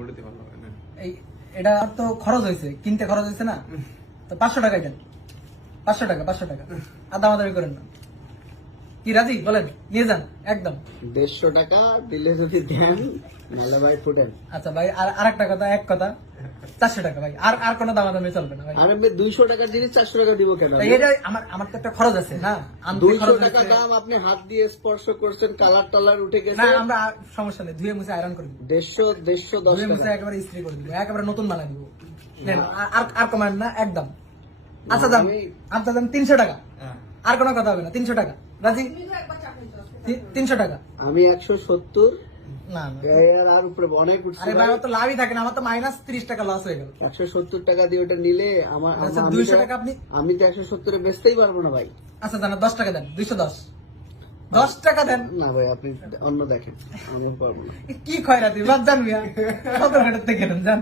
বলতে ভালো হয়। না এই এটা তো খরচ হয়েছে কিনতে খরচ হয়েছে না। তো পাঁচশো টাকায় দেন। পাঁচশো টাকা পাঁচশো টাকা। আর দামাদামি করেন না। কি রাজি? বলেন নিয়ে যান একদম। দেড়শো টাকা দিলে যদি দেন নাহলে ভাই ফুটেন। আচ্ছা ভাই আর একটা কথা এক কথা। চারশো টাকা ভাই। আর আর কোনো দামাদামি চলবে না ভাই। আর দুইশো টাকার জিনিস চারশো টাকা দিব কেন? এটা আমার আমার তো একটা খরচ আছে না? দুইশো টাকা দাম আপনি হাত দিয়ে স্পর্শ করছেন কালার টালার উঠে না আমরা সমস্যা নেই ধুয়ে মুছে আয়রন করে দিব। দেড়শো দেড়শো দশ ধুয়ে মুছে একেবারে ইস্ত্রি করে দিব একেবারে নতুন বানাই দিব। আর- আর কমান না একদম। আচ্ছা দাম আমি- আচ্ছা দাম তিনশো টাকা। আর কোনো কথা হবে না তিনশো টাকা। রাজি? তিনশো টাকা। আমি একশো সত্তর না না। আর উপরে অনেক উঠছে আরে ভাই আমার তো লাভই থাকে না আমার তো মাইনাস তিরিশ টাকা লস হয়ে গেল। একশো সত্তর টাকা দিয়ে ওটা নিলে আমার আচ্ছা, আমি 200 তো- টাকা আপনি- আমি তো একশো সত্তরে বেচতেই পারব না ভাই। আচ্ছা জানা দশ টাকা দেন দুইশো দশ। দশ টাকা দেন। না ভাই আপনি অন্য দেখেন আমি পারব না। কি খয়রাতি বাদ জান মিয়া সতেরো ঘাটের থেকে যান।